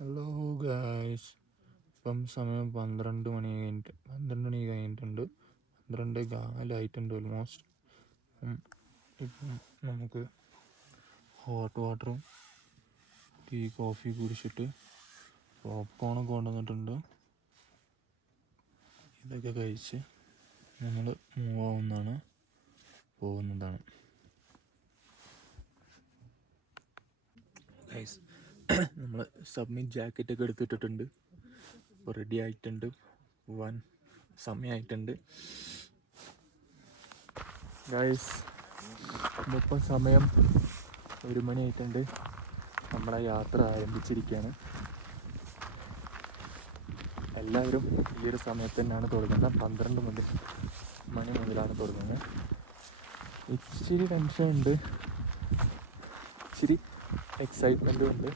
Hello guys ഇപ്പം സമയം പന്ത്രണ്ട് മണി കഴിഞ്ഞിട്ട് പന്ത്രണ്ട് മണി കഴിഞ്ഞിട്ടുണ്ട്. പന്ത്രണ്ട് കാലായിട്ടുണ്ട് ഓൾമോസ്റ്റ് ഇപ്പം നമുക്ക് ഹോട്ട് വാട്ടറും ടീ കോഫി കുടിച്ചിട്ട് പോപ്കോണൊക്കെ കൊണ്ടുവന്നിട്ടുണ്ട്. ഇതൊക്കെ കഴിച്ച് നമ്മൾ മൂവ് ആവുന്നതാണ് പോകുന്നതാണ്. ഗൈസ് നമ്മൾ സബ്മിറ്റ് ജാക്കറ്റ് ഒക്കെ എടുത്തിട്ടിട്ടുണ്ട്. റെഡി ആയിട്ടുണ്ട്. പോവാൻ സമയമായിട്ടുണ്ട് ഗൈസ് ഇപ്പം സമയം ഒരു മണിയായിട്ടുണ്ട് നമ്മളെ യാത്ര ആരംഭിച്ചിരിക്കുകയാണ് എല്ലാവരും ഈ ഒരു സമയത്ത് തന്നെയാണ് തുടങ്ങുന്നത്. പന്ത്രണ്ട് മുതൽ മണി മുതലാണ് തുടങ്ങുന്നത്. ഇച്ചിരി ടെൻഷൻ ഉണ്ട്. ഇച്ചിരി എക്സൈറ്റ്മെന്റും ഉണ്ട്.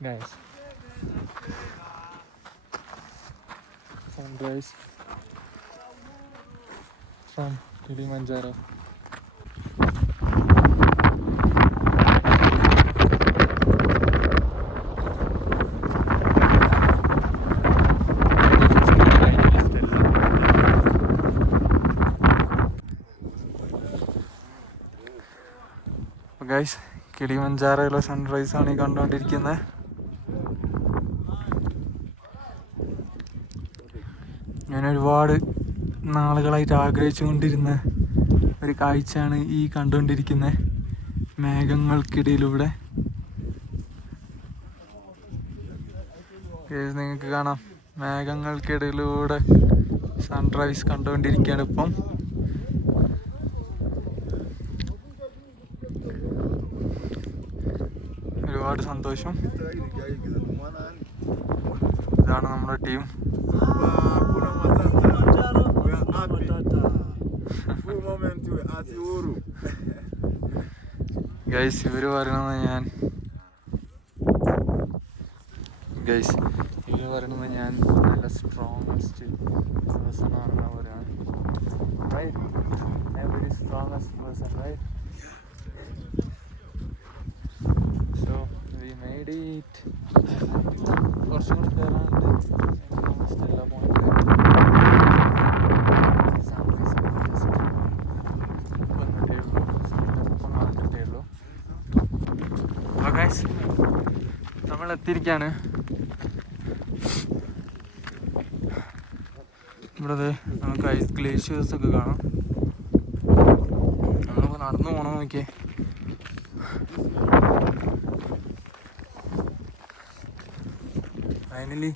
Guys. Sunrise from Kilimanjaro. Guys കിളിമഞ്ചാറയിലെ സൺറൈസാണ് ഈ കണ്ടുകൊണ്ടിരിക്കുന്നത് ഒരുപാട് നാളുകളായിട്ട് ആഗ്രഹിച്ചു കൊണ്ടിരുന്ന ഒരു കാഴ്ചയാണ് ഈ കണ്ടുകൊണ്ടിരിക്കുന്ന മേഘങ്ങൾക്കിടയിലൂടെ. നിങ്ങൾക്ക് കാണാം? മേഘങ്ങൾക്കിടയിലൂടെ സൺറൈസ് കണ്ടുകൊണ്ടിരിക്കുകയാണ് ഇപ്പം. ഒരുപാട് സന്തോഷം. ഇതാണ് നമ്മുടെ ടീം. ഗൈസ് ഇവർ പറയണത് ഞാൻ. ഗൈസ് ഇവർ പറയണത് ഞാൻ നല്ല സ്ട്രോങ്സ്റ്റ് പേഴ്സൺ ആണെന്നാണ് പറയുന്നത് right strongest person right so we made it കുറച്ചും എത്തിയിരിക്കുകയാണ് ഇവിടെ നമുക്ക് ഐസ് ഗ്ലേഷ്യേഴ്സ് ഒക്കെ കാണാം. നമ്മളിപ്പോൾ നടന്നു പോകണം നോക്കിയേ. ഫൈനലി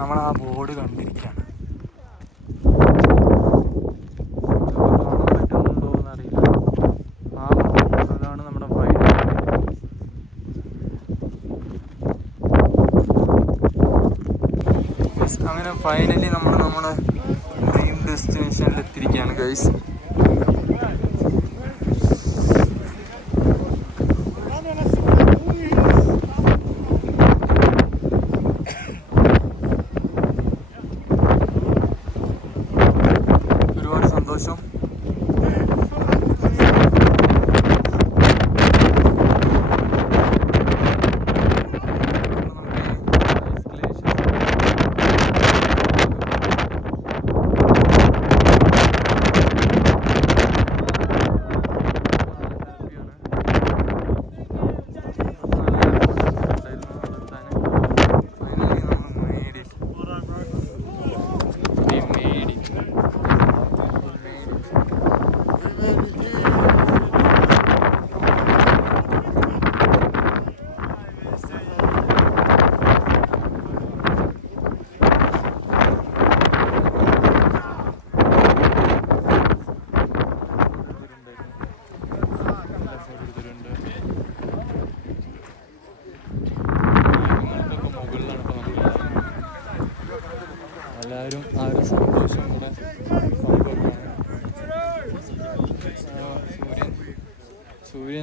നമ്മൾ ആ ബോർഡ് കണ്ടിരിക്കുകയാണ് vocês.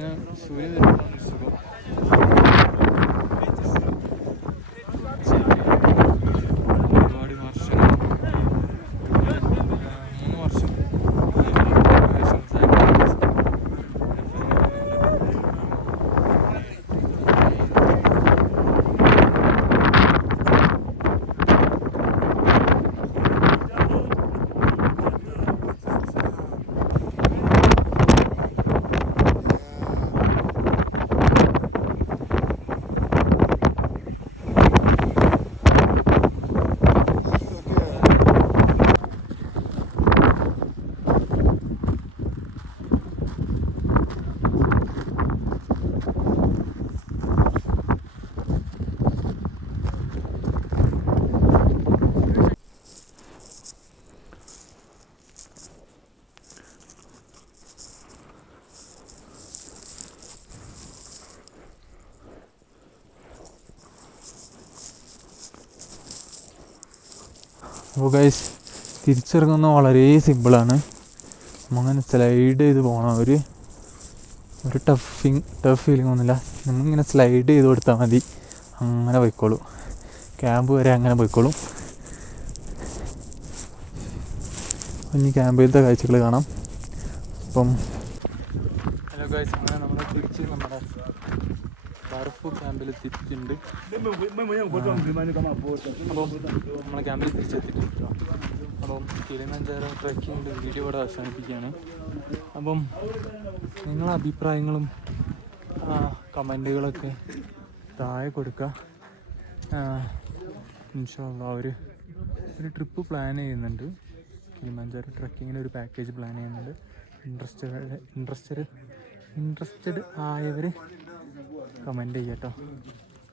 上の、それで、なんですが。അപ്പോൾ ഗൈസ് തിരിച്ചിറങ്ങുന്ന വളരെ സിമ്പിളാണ് നമ്മളങ്ങനെ സ്ലൈഡ് ചെയ്ത് പോകണം. ഒരു ഒരു ടഫിങ് ടഫ് ഫീലിംഗ് ഒന്നുമില്ല. നമ്മളിങ്ങനെ സ്ലൈഡ് ചെയ്ത് കൊടുത്താൽ മതി. അങ്ങനെ പോയിക്കോളും. ക്യാമ്പ് വരെ അങ്ങനെ പോയിക്കോളും. ഇനി ക്യാമ്പിലത്തെ കാഴ്ചകൾ കാണാം. അപ്പം ഹലോ ഗൈസ് അങ്ങനെ നമ്മൾ തിരിച്ച് നമ്മുടെ ബാർഫു ക്യാമ്പിൽ എത്തിയിട്ടുണ്ട്. അപ്പോൾ നമ്മളെ ക്യാമ്പിൽ തിരിച്ചെത്തിയിട്ടുണ്ട് അപ്പോൾ അപ്പം കിളിമഞ്ചാറോ ട്രക്കിങ്ങിന്റെ വീഡിയോ ഇവിടെ അവസാനിപ്പിക്കുകയാണ്. അപ്പം നിങ്ങളെ അഭിപ്രായങ്ങളും കമന്റുകളൊക്കെ താഴെ കൊടുക്കുക. ഇൻഷാല്ല ഒരു ഒരു ട്രിപ്പ് പ്ലാൻ ചെയ്യുന്നുണ്ട്. കിളിമഞ്ചാറോ ട്രക്കിങ്ങിന് ഒരു പാക്കേജ് പ്ലാൻ ചെയ്യുന്നുണ്ട്. ഇൻട്രസ്റ്റഡ് ഇൻട്രസ്റ്റഡ് ഇൻട്രസ്റ്റഡ് ആയവർ കമൻറ്റ് ചെയ്യട്ടോ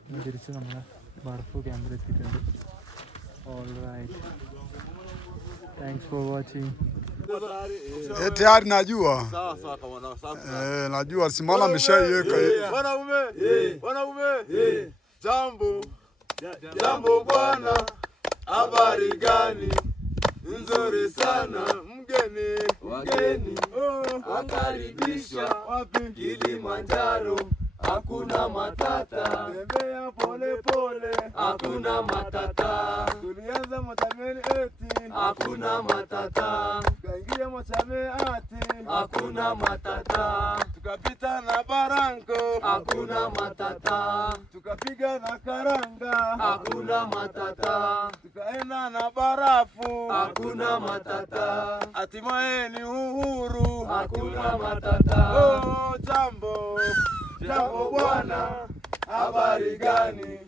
ഇനി തിരിച്ച് നമ്മൾ ബർഫ് ക്യാമ്പിൽ എത്തിയിട്ടുണ്ട് all right thanks for watching Eh, tayari najua Sawa sawa kama safi. eh, najua simama ameshaiweka Wanaume, wanaume, jambo, jambo bwana, habari gani? Nzuri sana mgeni, wageni wakaribisha wapi? Kilimanjaro, hakuna matata, tembea pole pole, hakuna matata. Tulianza Machameni eti, hakuna matata. Tukaingia Machame ati, hakuna matata. Tukapita na barango hakuna matata. Tukapiga na Karanga, hakuna matata. Tukaenda na Barafu, hakuna matata. Hatimaye ni Uhuru, hakuna matata. Oh, jambo, jambo bwana, habari gani?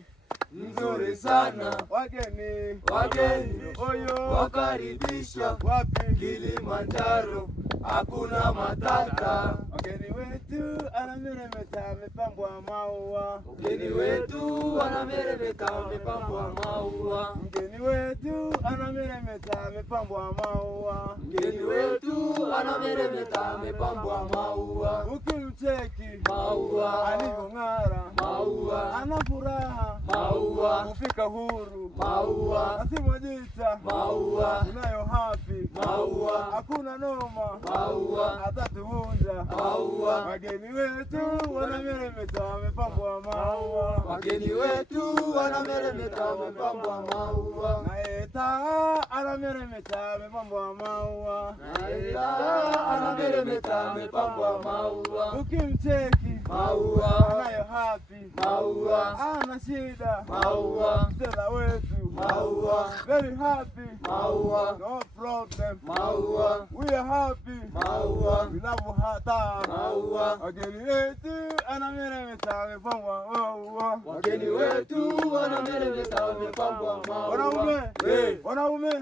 Nzuri sana wageni, wageni oyo wakaribisha wapi? Kilimanjaro, hakuna matata. Wageni wetu anameremeta, amepambwa maua. Mgeni wetu anameremeta, amepambwa maua. Mgeni wetu anameremeta, amepambwa maua. Mgeni wetu anameremeta, amepambwa maua. Ukimcheki maua, alivyong'ara maua, ana furaha. Maua, kufika huru. Maua, asimwajita. Maua, unayo hapi maua, hakuna noma. Maua, atatuvunja maua. Wageni wetu wanameremeta, wamepambwa maua. Wageni wetu wanameremeta, wamepambwa maua. Naeta anameremeta amepambwa maua, ukimcheki maua maua, ana shida. Maua, mtela wetu. Maua, very happy. Maua, no problem. Maua, we are happy. Maua, we love hata. Maua, wageni wetu anameremeta, amepambwa maua, wageni wetu anameremeta amepambwa maua. Wanaume, wanaume,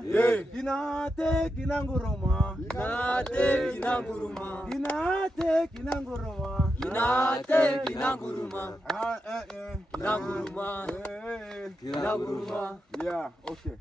kinate kinanguruma, kinate kinanguruma, kinate kinanguruma, Pinate, pinaguruma. Pinaguruma. Ah, eh, eh. Pinaguruma. Eh, yeah, okay.